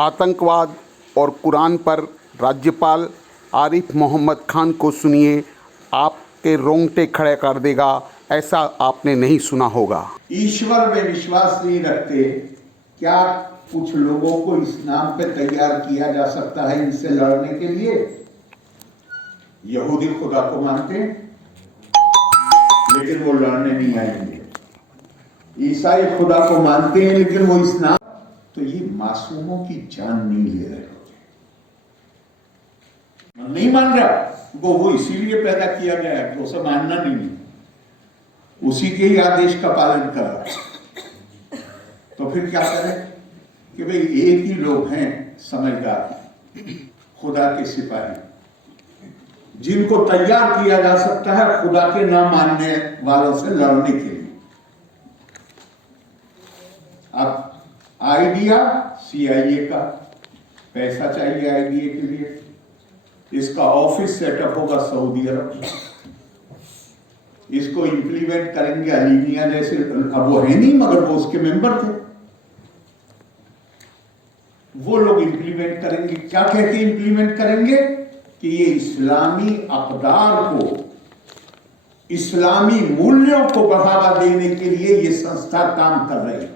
आतंकवाद और कुरान पर राज्यपाल आरिफ मोहम्मद खान को सुनिए, आपके रोंगटे खड़े कर देगा। ऐसा आपने नहीं सुना होगा। ईश्वर में विश्वास नहीं रखते, क्या कुछ लोगों को इस नाम पे तैयार किया जा सकता है इनसे लड़ने के लिए? यहूदी खुदा को मानते हैं लेकिन वो लड़ने नहीं आएंगे। ईसाई खुदा को मानते हैं लेकिन वो इस नाम, तो ये मासूमों की जान नहीं ले रहे होते। नहीं मान रहा वो इसीलिए पैदा किया गया है कि उसे मानना नहीं, उसी के ही आदेश का पालन कर रहा है। तो फिर क्या करें कि भाई एक ही लोग हैं समझदार, खुदा के सिपाही, जिनको तैयार किया जा सकता है खुदा के ना मानने वालों से लड़ने के लिए। अब आइडिया CIA का, पैसा चाहिए आइडिया के लिए, इसका ऑफिस सेटअप होगा सऊदी अरब, इसको इंप्लीमेंट करेंगे अलीमिया जैसे, अब वो है नहीं मगर वो उसके मेंबर थे, वो लोग इंप्लीमेंट करेंगे। क्या कहते हैं इंप्लीमेंट करेंगे? कि ये इस्लामी अक़दार को, इस्लामी मूल्यों को बढ़ावा देने के लिए ये संस्था काम कर रही है।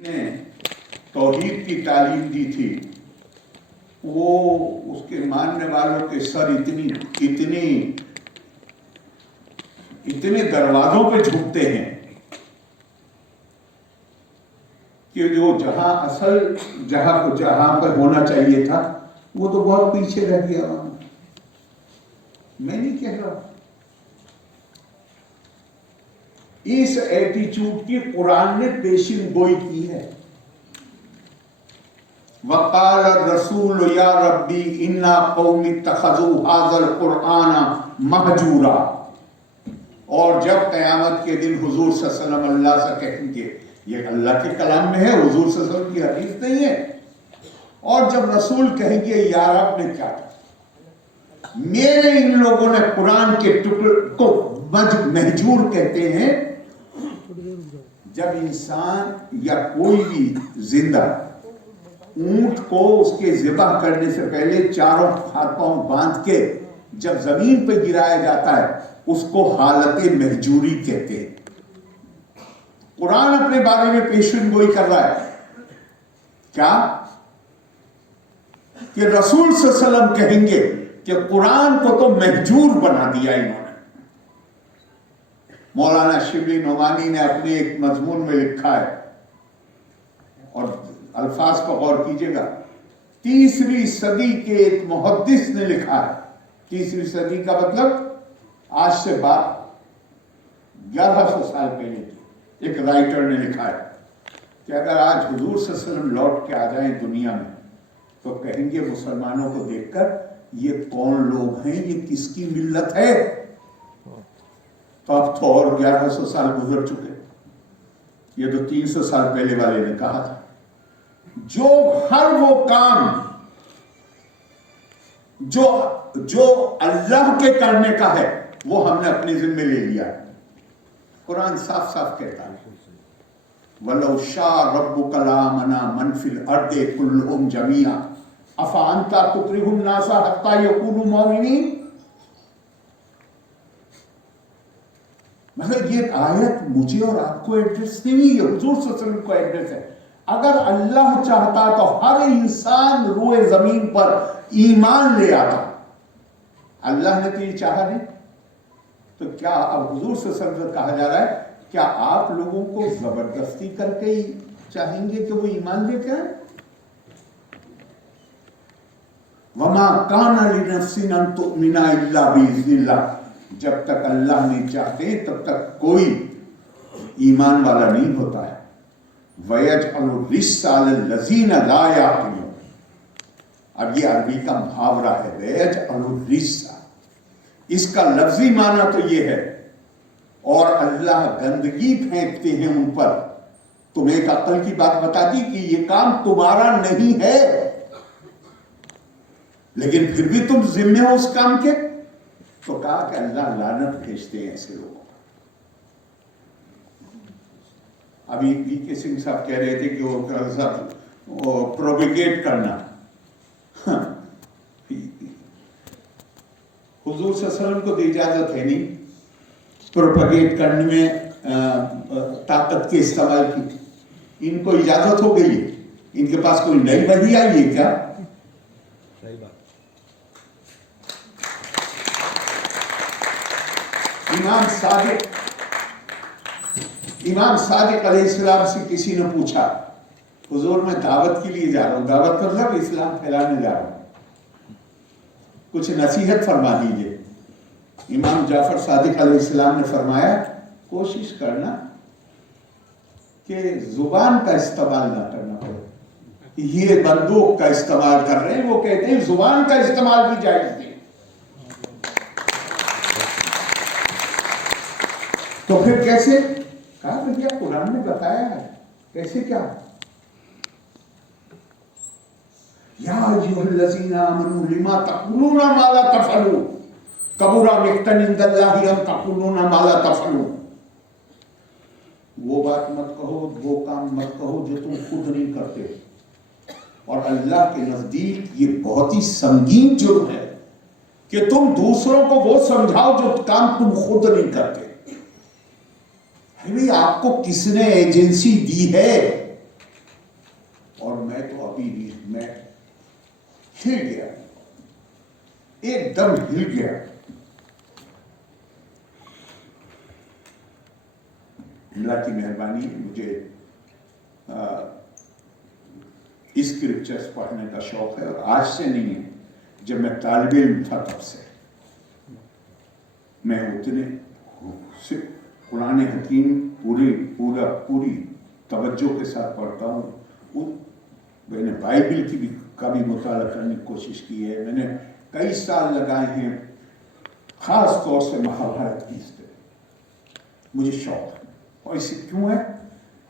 ने तौहीद की तालीम दी थी, वो उसके मानने वालों के सर इतने दरवाजों पे झुकते हैं कि जो जहां पर होना चाहिए था वो तो बहुत पीछे रह गया। मैं नहीं कह रहा, इस एटीट्यूड की कुरान ने पेशिन गोई की है। वक़ाल रसूल या रब्बी इन्ना कौमी तखज़ू हाज़ल कुरआन महजूरा। और जब क़यामत के दिन हुजूर सल्लल्लाहु अलैहि वसल्लम अल्लाह से कहेंगे, ये अल्लाह के कलाम में है, हुजूर सल्लल्लाहु अलैहि वसल्लम की हदीस नहीं है, और जब रसूल कहेंगे या रब ने क्या कहा, मेरे इन लोगों ने कुरान के टुकड़े को महजूर कहते हैं। जब इंसान या कोई भी जिंदा ऊंट को उसके ज़िबह करने से पहले चारों हाथ पांव बांध के जब जमीन पर गिराया जाता है, उसको हालत महजूरी कहते हैं। कुरान अपने बारे में पेशन गोई कर रहा है क्या? कि रसूल सल्लल्लाहु अलैहि वसल्लम कहेंगे कि कुरान को तो महजूर बना दिया इन्होंने। मौलाना शिबली नोमानी ने अपने एक मजमून में लिखा है, और अल्फाज को गौर कीजिएगा, 3वीं सदी के एक मुहद्दिस ने लिखा है, 3वीं सदी का मतलब आज से 1100 साल पहले एक राइटर ने लिखा है कि अगर आज हुजूर सल्लल्लाहु अलैहि वसल्लम लौट के आ जाएं दुनिया में, तो कहेंगे मुसलमानों को देखकर, ये कौन लोग हैं, ये किसकी मिल्लत है? तो अब तो और 1100 साल गुजर चुके, ये तो 300 साल पहले वाले ने कहा था। जो हर वो काम जो अल्लाह के करने का है, वो हमने अपने जिम्मे ले लिया। कुरान साफ साफ कहता है, वलौ शाअ रब्बुका लामना मन फिल अर्दि कुल्लुहुम जमीआ अफा अंता तुक्रिहुन नासा हत्ता यकूनु मुमिनीन। मतलब ये आयत मुझे और आपको एड्रेस नहीं है, हुजूर सल्लल्लाहु अलैहि वसल्लम को एड्रेस है। अगर अल्लाह चाहता तो हर इंसान रोए जमीन पर ईमान ले आता, अल्लाह ने तो ये चाहा नहीं। तो क्या अब हुजूर सल्लल्लाहु अलैहि वसल्लम कहा जा रहा है, क्या आप लोगों को जबरदस्ती करके ही चाहेंगे कि वो ईमान लेके आए? वमा काना लिनफ्सिन अन तुमिना इल्ला बिइज़्निल्लाह, जब तक अल्लाह नहीं चाहते तब तक कोई ईमान वाला नहीं होता है। वयजअलु रिस्सा अलल्लज़ीना ला याक़िलून। अब ये अरबी का मुहावरा है, वयजअलु रिस्सा, इसका लफ्जी माना तो ये है, और अल्लाह गंदगी फेंकते हैं उन पर। तुम्हें एक अक्ल की बात बता दी कि ये काम तुम्हारा नहीं है, लेकिन फिर भी तुम जिम्मे हो उस काम के। तो कहा कि अल्लाह लानत भेजते हैं ऐसे लोगों। अभी पी के सिंह साहब कह रहे थे कि वो साहब प्रोपिगेट करना। हुजूर सल्लल्लाहु अलैहि वसल्लम को तो इजाजत है नहीं प्रोपगेट करने में ताकत के इस्तेमाल की। इनको इजाजत हो गई है, इनके पास कोई नई वही आई है क्या? सही बात। इमाम सादिक अलैहिस्सलाम से किसी ने पूछा, हुजूर मैं दावत के लिए जा रहा हूँ, दावत मतलब इस्लाम फैलाने जा रहा हूँ, कुछ नसीहत फरमा दीजिए। इमाम जाफर सादिक अलैहिस्सलाम ने फरमाया, कोशिश करना कि जुबान का इस्तेमाल ना करना पड़े। ये बंदूक का इस्तेमाल कर रहे हैं, वो कहते हैं जुबान का इस्तेमाल भी जायज नहीं। तो फिर कैसे? कहा भैया कुरान ने बताया है, कैसे क्या? या अय्युहल्लज़ीना आमनू लिमा तक़ूलूना मा ला तफ़अलून कबुरा मक़तन इंदल्लाहि अन तक़ूलूना मा ला तफ़अलून। वो बात मत कहो, वो काम मत कहो जो तुम खुद नहीं करते। और अल्लाह के नजदीक ये बहुत ही संगीन जुर्म है कि तुम दूसरों को वो समझाओ जो काम तुम खुद नहीं करते। भाई आपको किसने एजेंसी दी है? और मैं तो अभी मैं हिल गया, एकदम हिल गया। अल्लाह की मेहरबानी, मुझे स्क्रिप्चर्स पढ़ने का शौक है, और आज से नहीं है, जब मैं तालिब इल्म था तब से मैं उतने से कुरान हकीम पूरी तवज्जो के साथ पढ़ता हूँ। मैंने बाइबल का भी मुताला करने की कोशिश की है, मैंने कई साल लगाए हैं, खास तौर से महाभारत की हिस्ट्री मुझे शौक है। और इसे क्यों है?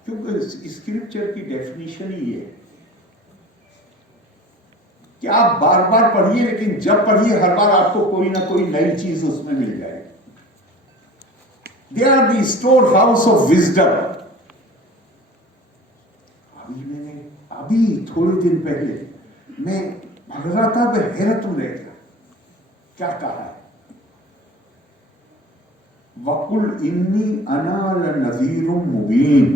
क्योंकि स्क्रिप्चर की डेफिनेशन ही ये है कि आप बार बार पढ़िए, लेकिन जब पढ़िए हर बार आपको कोई ना कोई नई चीज उसमें मिल जाएगी। They are the storehouse of wisdom. अभी थोड़े दिन पहले मैं पढ़ रहा था, मैं हैरत में रह गया। क्या कहा है? वकुल इन्नी अना नज़ीरुम मुबीन,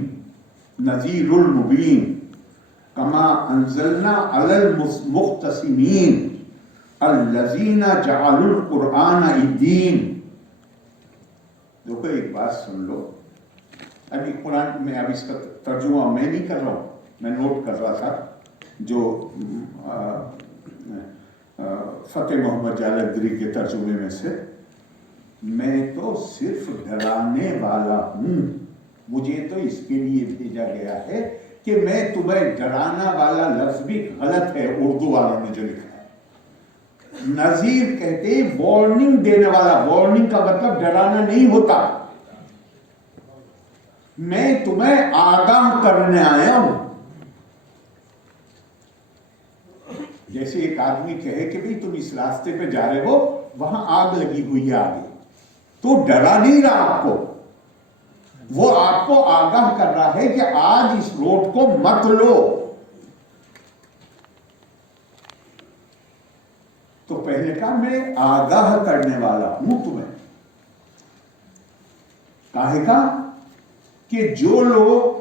नज़ीरुल मुबीन कमा अंज़लना अलल मुख्तसिमीन अल्लज़ीना जअलुल कुरआन इद्दीन। देखो एक बात सुन लो, अभी कुरान में, अभी इसका तर्जुमा मैं नहीं कर रहा हूँ, मैं नोट कर रहा था जो फतेह मोहम्मद जालंधरी के तर्जुमे में से। मैं तो सिर्फ डराने वाला हूँ, मुझे तो इसके लिए भेजा गया है कि मैं तुम्हें डराना वाला लफ्ज भी गलत है उर्दू वालों ने जो लिखा है। नजीर कहते वार्निंग देने वाला, वार्निंग का मतलब डराना नहीं होता। मैं तुम्हें आगाह करने आया हूं। जैसे एक आदमी कहे कि भाई तुम इस रास्ते पे जा रहे हो, वहां आग लगी हुई है आगे, तो डरा नहीं रहा आपको, वो आपको आगाह कर रहा है कि आज इस रोड को मत लो। तो पहले कहा मैं आगाह करने वाला हूं तुम्हें। काहे का? कि जो लोग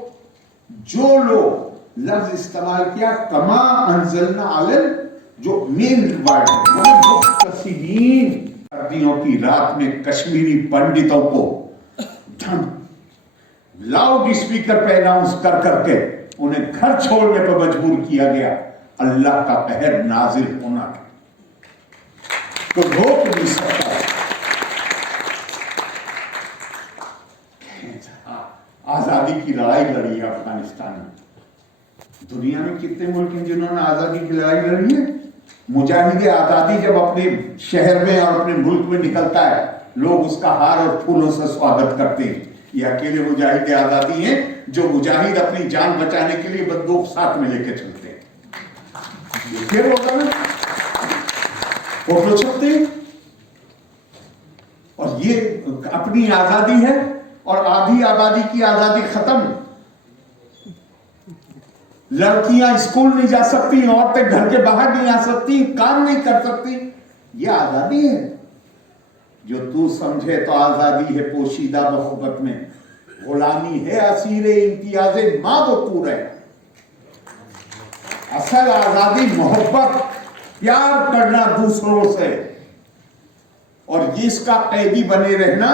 लफ्ज इस्तेमाल किया कमा अंजलना अलल, जो मेन वर्ड है मुख्तसिमीन, सर्दियों की रात में कश्मीरी पंडितों को लाउड स्पीकर पे अनाउंस कर करके उन्हें घर छोड़ने पर मजबूर किया गया। अल्लाह का कहर नाजिल होना तो रोक नहीं सकता। आजादी की लड़ाई लड़ी है अफगानिस्तान में। दुनिया में कितने मुल्क हैं जिन्होंने आजादी की लड़ाई लड़ी है? मुजाहिद आजादी जब अपने शहर में और अपने मुल्क में निकलता है, लोग उसका हार और फूलों से स्वागत करते हैं। ये अकेले मुजाहिद आजादी हैं जो मुजाहिद अपनी जान बचाने के लिए बंदूक साथ में लेके चलते हैं। फिर होगा ना फोटो छपते हैं, और ये अपनी आजादी है और आधी आबादी की आजादी खत्म। लड़कियां स्कूल नहीं जा सकती, औरतें घर के बाहर नहीं आ सकती, काम नहीं कर सकती। यह आजादी है। जो तू समझे तो आजादी है पोशीदा मोहब्बत में, गुलामी है असीरे इम्तियाजे मां वो तू रहे। असल आजादी मोहब्बत, प्यार करना दूसरों से, और जिसका कैदी बने रहना,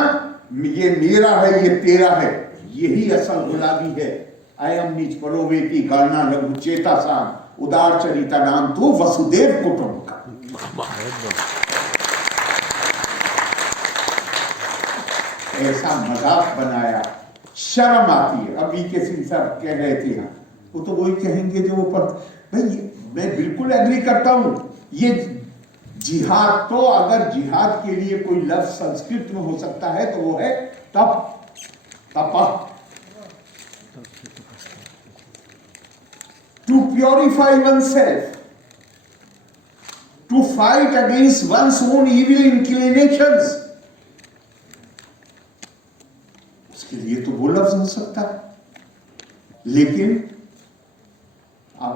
ये मेरा है, ये तेरा है, यही असल गुलामी है। अयम निज परोवेती गणना लघु चेता साम उदार चरिता नाम तू वसुदेव कुटुंबकम। ऐसा मजाक बनाया, शर्म आती है। अभी के सिंह साहब कह रहे थे, वो तो वही कहेंगे जो वो पर भाई मैं बिल्कुल एग्री करता हूं। ये जिहाद, तो अगर जिहाद के लिए कोई लफ्ज संस्कृत में हो सकता है तो वो है तप, तपः, to purify oneself, to fight against one's own evil inclinations, उसके लिए तो वो लफ्ज हो सकता है। लेकिन अब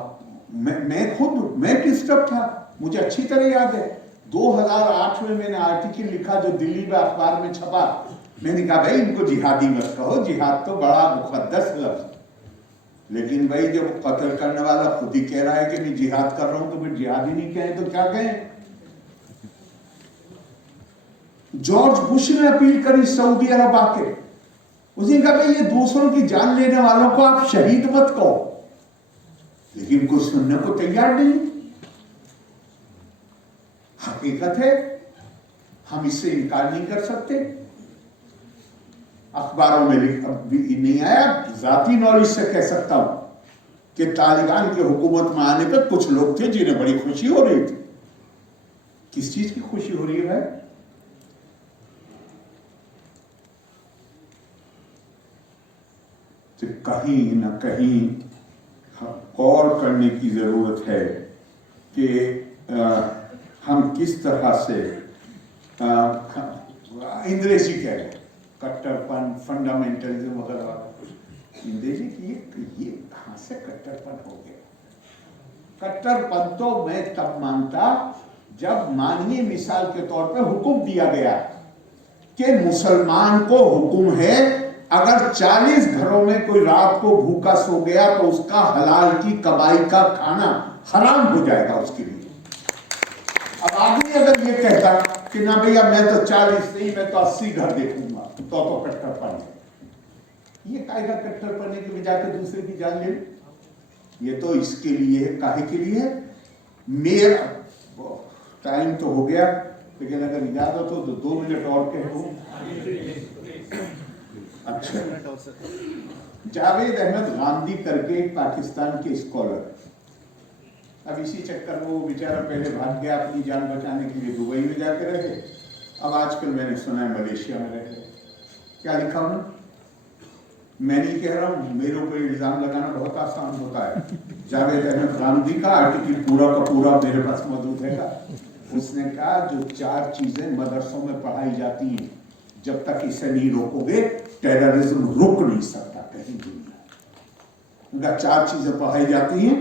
मैं डिस्टर्ब था, मुझे अच्छी तरह याद है 2008 में मैंने आर्टिकल लिखा जो दिल्ली में अखबार में छपा। मैंने कहा भाई इनको जिहादी मत कहो, जिहाद तो बड़ा मुकद्दस लफ्ज। लेकिन भाई जब कत्ल करने वाला खुद ही कह रहा है कि मैं जिहाद कर रहा हूं, तो फिर जिहादी नहीं कहें तो क्या कहें। जॉर्ज बुश ने अपील करी सऊदी अरब आके, उसने कहा भाई ये दूसरों की जान लेने वालों को आप शहीद मत कहो, लेकिन कुछ सुनने को तैयार नहीं। हकीकत है, हम इससे इनकार नहीं कर सकते। अखबारों में नहीं आया, जाती नॉलेज से कह सकता हूं कि तालिबान की हुकूमत में आने पर कुछ लोग थे जिन्हें बड़ी खुशी हो रही थी। किस चीज की खुशी हो रही है? तो कहीं न कहीं गौर करने की जरूरत है कि हम किस तरह से अंग्रेजी कह रहे कट्टरपन, फंडामेंटलिज्म वगैरह, अंग्रेजी की ये कहां से कट्टरपन हो गया? कट्टरपन तो मैं तब मानता जब माननीय मिसाल के तौर पे हुक्म दिया गया कि मुसलमान को हुक्म है अगर 40 घरों में कोई रात को भूखा सो गया तो उसका हलाल की कमाई का खाना हराम हो जाएगा उसके लिए। अब आदमी अगर ये कहता कि ना भैया मैं तो 40 नहीं, मैं तो 80 घर देखूंगा, तो कट्टरपन है। ये कायदा कट्टरपन है कि जाकर दूसरे की जान ले। ये तो इसके लिए है, काहे के लिए है? मेरा टाइम तो हो गया, लेकिन अगर इजाजत हो तो 2 मिनट और कह दो। अच्छा, जावेद अहमद गांधी करके एक पाकिस्तान के स्कॉलर, अब इसी चक्कर में वो बेचारा पहले भाग गया अपनी जान बचाने के लिए, दुबई में जाके रहे। अब आजकल मैंने सुना है मलेशिया में रहे। क्या लिखा उन्होंने? मैं नहीं कह रहा हूँ, मेरे ऊपर इल्जाम लगाना बहुत आसान होता है। जावेद अहमद गांधी का आर्टिकल पूरा का पूरा मेरे पास मौजूद है। उसने कहा जो 4 चीजें मदरसों में पढ़ाई जाती हैं, जब तक इसे नहीं रोकोगे टेररिज्म रुक नहीं सकता कहीं दुनिया। उनका 4 चीजें पढ़ाई जाती हैं।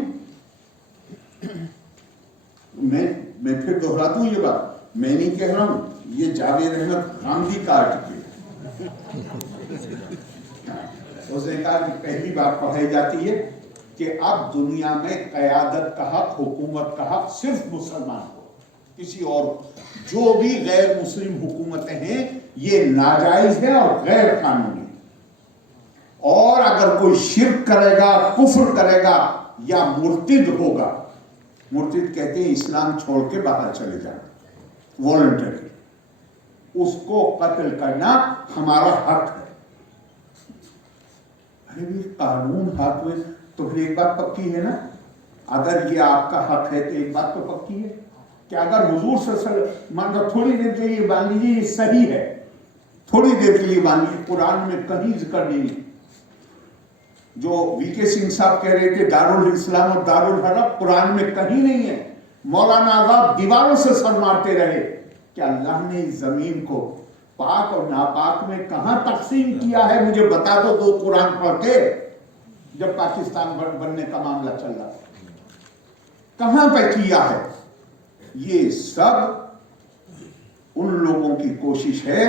मैं फिर दोहरा दूं ये बात, मैं नहीं कह रहा हूं, ये जावेद अहमद गांधी का आर्टिकल। उसने कहा कि पहली बात पढ़ाई जाती है कि अब दुनिया में क़यादत का हक, हुकूमत का हक सिर्फ मुसलमान को, किसी और, जो भी गैर मुस्लिम हुकूमतें हैं ये नाजायज है और गैर कानूनी। और अगर कोई शिर्क करेगा, कुफ्र करेगा या मुर्तिद होगा, मुर्तिद कहते हैं इस्लाम छोड़ के बाहर चले जाना, वॉलंटरी, उसको कत्ल करना हमारा हक है। अरे भी कानून हक में तो फिर एक बात पक्की है ना, अगर ये आपका हक है तो एक बात तो पक्की है कि अगर हुजूर से मान लो थोड़ी देर के लिए मान लीजिए ये सही है, थोड़ी देर के लिए मान लीजिए कुरान में कहीं जिक्र नहीं है। जो वीके सिंह साहब कह रहे थे दारुल इस्लाम और दारुल हरब, कुरान में कहीं नहीं है। मौलाना आजाद दीवारों से सर मारते रहे कि अल्लाह ने इस जमीन को पाक और नापाक में कहां तकसीम किया है, मुझे बता दो कुरान पढ़ के। जब पाकिस्तान बनने का मामला चल रहा था, कहां पे किया है? ये सब उन लोगों की कोशिश है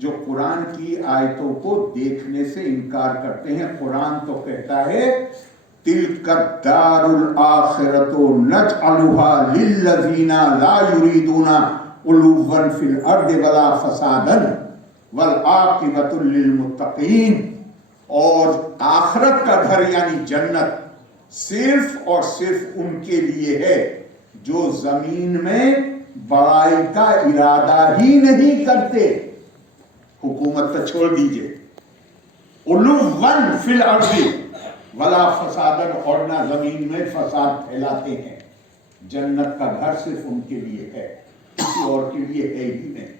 जो कुरान की आयतों को देखने से इनकार करते हैं। कुरान तो कहता है तिलका दारुल आखिरतु नजअलुहा लिल्लज़ीना ला युरीदूना उलुवन फिल अर्दि वला फसादन वल आकिबतु लिलमुत्तकीन। और आखिरत का घर यानी जन्नत सिर्फ और सिर्फ उनके लिए है जो जमीन में बड़ाई का इरादा ही नहीं करते। हुकूमत तो छोड़ दीजिए, उलुवन फिल अर्दी वला फसादन, और ना जमीन में फसाद फैलाते हैं। जन्नत का घर सिर्फ उनके लिए है, किसी और के लिए है ही नहीं।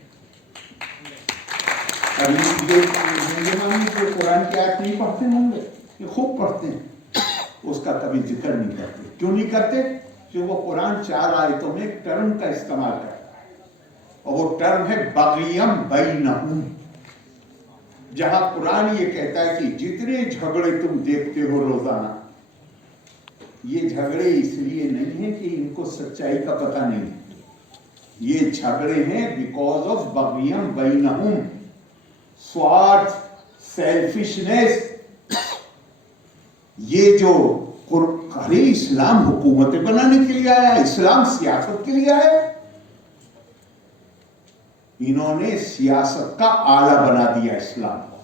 जो कुरान की आयत नहीं पढ़ते होंगे, ये खूब पढ़ते हैं, उसका कभी जिक्र नहीं करते। क्यों नहीं करते? कि वो कुरान 4 आयतों में एक टर्म का इस्तेमाल करता है, और वो टर्म है बग़ियम बैनहुम। जहां कुरान ये कहता है कि जितने झगड़े तुम देखते हो रोजाना, ये झगड़े इसलिए नहीं है कि इनको सच्चाई का पता नहीं है, ये झगड़े हैं बिकॉज ऑफ बग़ियम बैनहुम, स्वार्थ, सेल्फिशनेस। ये जो अरे इस्लाम हुकूमतें बनाने के लिए आया, इस्लाम सियासत के लिए आया। इन्होंने सियासत का आला बना दिया इस्लाम को।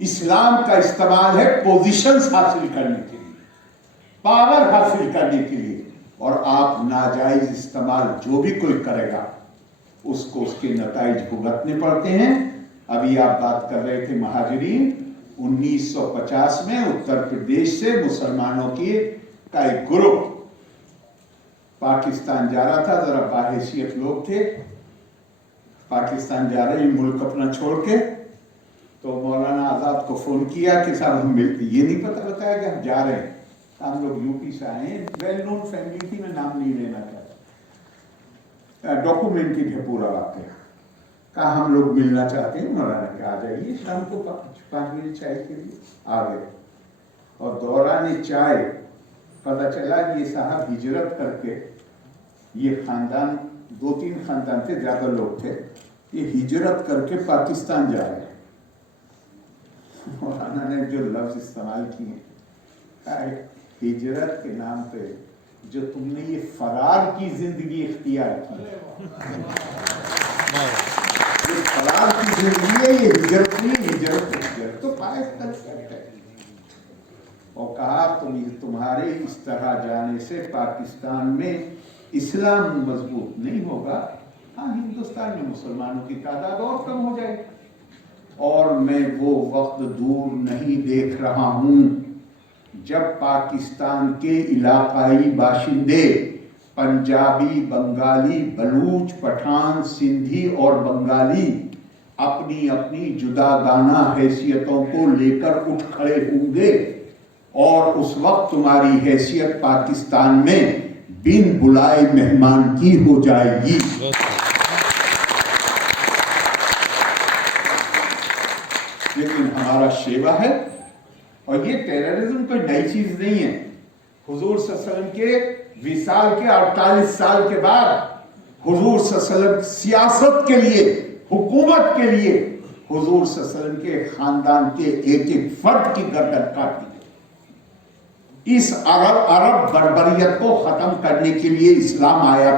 इस्लाम का इस्तेमाल है पोजीशंस हासिल करने के लिए, पावर हासिल करने के लिए, और आप नाजायज इस्तेमाल जो भी कोई करेगा उसको उसके नताइज भुगतने पड़ते हैं। अभी आप बात कर रहे थे महाजिरीन, 1950 में उत्तर प्रदेश से मुसलमानों की का एक ग्रुप पाकिस्तान जा रहा था। जरा बाहैसियत लोग थे, पाकिस्तान जा रहे, मुल्क अपना छोड़ के, तो मौलाना आजाद को फोन किया कि साहब हम मिलते, ये नहीं पता बताया कि हम जा रहे हैं, हम लोग यूपी से आए हैं, वेल नोन फैमिली थी, मैं नाम नहीं लेना चाहता, डॉक्यूमेंटेड है पूरा वाक्य। कहा हम लोग मिलना चाहते हैं, मौलाना के आ जाइए शाम को 5 बजे चाय के लिए। आ गए, और दौरान चाय पता चला ये साहब हिजरत करके, ये खानदान 2-3 खानदान थे, ज्यादा लोग थे, ये हिजरत करके पाकिस्तान जा रहे हैं। मौलाना ने जो लफ्ज इस्तेमाल किए, कहा हिजरत के नाम पे जो तुमने ये फरार की जिंदगी इख्तियार की, ये फरार की जिंदगी है, ये हिजरत नहीं, हिजरत तो पायस कर सकते हैं। और कहा तुम्हारे इस तरह जाने से पाकिस्तान में इस्लाम मजबूत नहीं होगा, हाँ हिंदुस्तान में मुसलमानों की तादाद और कम हो जाएगी। और मैं वो वक्त दूर नहीं देख रहा हूं जब पाकिस्तान के इलाकाई बाशिंदे पंजाबी, बंगाली, बलूच, पठान, सिंधी और बंगाली अपनी अपनी जुदागाना हैसियतों को लेकर उठ खड़े होंगे, और उस वक्त तुम्हारी हैसियत पाकिस्तान में बिन बुलाए मेहमान की हो जाएगी। लेकिन हमारा शेवा है, और ये टेररिज्म कोई नई चीज नहीं है। हुजूर सल्लल्लाहु अलैहि वसल्लम के विसाल के 48 साल के बाद हुजूर सल्लल्लाहु अलैहि वसल्लम सियासत के लिए, हुकूमत के लिए हुजूर सल्लल्लाहु अलैहि वसल्लम के खानदान के एक एक फर्द की गर्दन काट दी। इस अरब बर्बरियत को खत्म करने के लिए इस्लाम आया,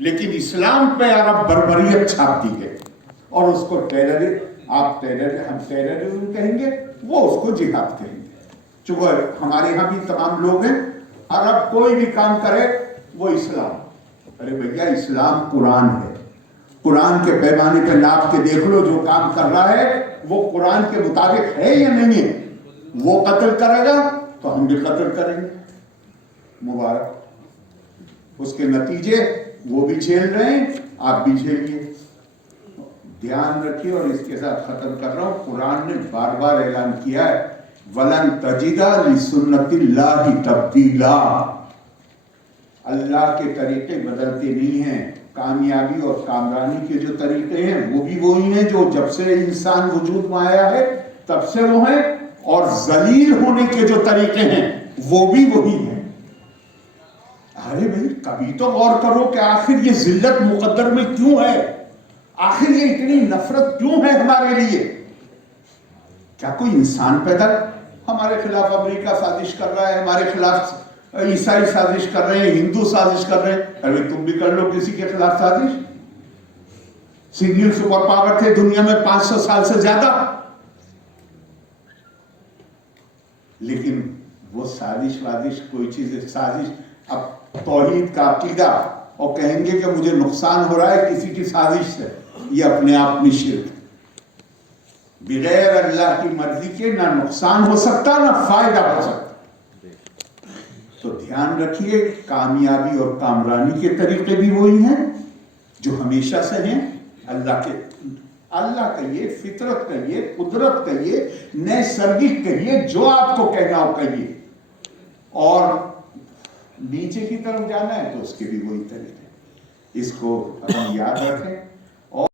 लेकिन इस्लाम पे अरब बर्बरियत छाप दी गई, और उसको हम टेररिज्म कहेंगे, वो उसको जिहाद कहेंगे। चूंकि हमारे यहाँ भी तमाम लोग हैं, अरब कोई भी काम करे वो इस्लाम। अरे भैया इस्लाम कुरान है, कुरान के पैमाने पे नाप के देख लो, जो काम कर रहा है वो कुरान के मुताबिक है या नहीं है। वो कत्ल करेगा तो हम भी कत्ल करेंगे, मुबारक, उसके नतीजे वो भी झेल रहे हैं, आप भी झेलिए। ध्यान रखिए, और इसके साथ खत्म कर रहा हूं, कुरान ने बार बार ऐलान किया है, वलन तजिदा लिसुन्नतिल्लाहि तब्दीला। अल्लाह के तरीके बदलते नहीं हैं, कामयाबी और कामरानी के जो तरीके हैं वो भी वही हैं जो जब से इंसान वजूद में आया है तब से वो हैं, और जलील होने के जो तरीके हैं वो भी वही हैं। अरे भाई कभी तो गौर करो कि आखिर ये जिल्लत मुकद्दर में क्यों है, आखिर ये इतनी नफरत क्यों है हमारे लिए? क्या कोई इंसान पैदा, हमारे खिलाफ अमेरिका साजिश कर रहा है, हमारे खिलाफ ईसाई साजिश कर रहे हैं, हिंदू साजिश कर रहे हैं, अरे तुम भी कर लो किसी के खिलाफ साजिश। सिंगल सुपर पावर थे दुनिया में 500 साल से ज्यादा, लेकिन वो साजिश वाजिश कोई चीज साजिश, अब तौहीद का अकीदा और कहेंगे कि मुझे नुकसान हो रहा है किसी की साजिश से, ये अपने आप में शिर्क है। बगैर अल्लाह की मर्जी के ना नुकसान हो सकता ना फायदा हो सकता। तो ध्यान रखिए, कामयाबी और कामरानी के तरीके भी वही हैं जो हमेशा से हैं। अल्लाह कहिए, फितरत कहिए, कुदरत कहिए, नैसर्गिक कहिए, जो आपको कहना हो कहिए। और नीचे की तरफ जाना है तो उसके भी वही तरीके, इसको हम याद रखें। और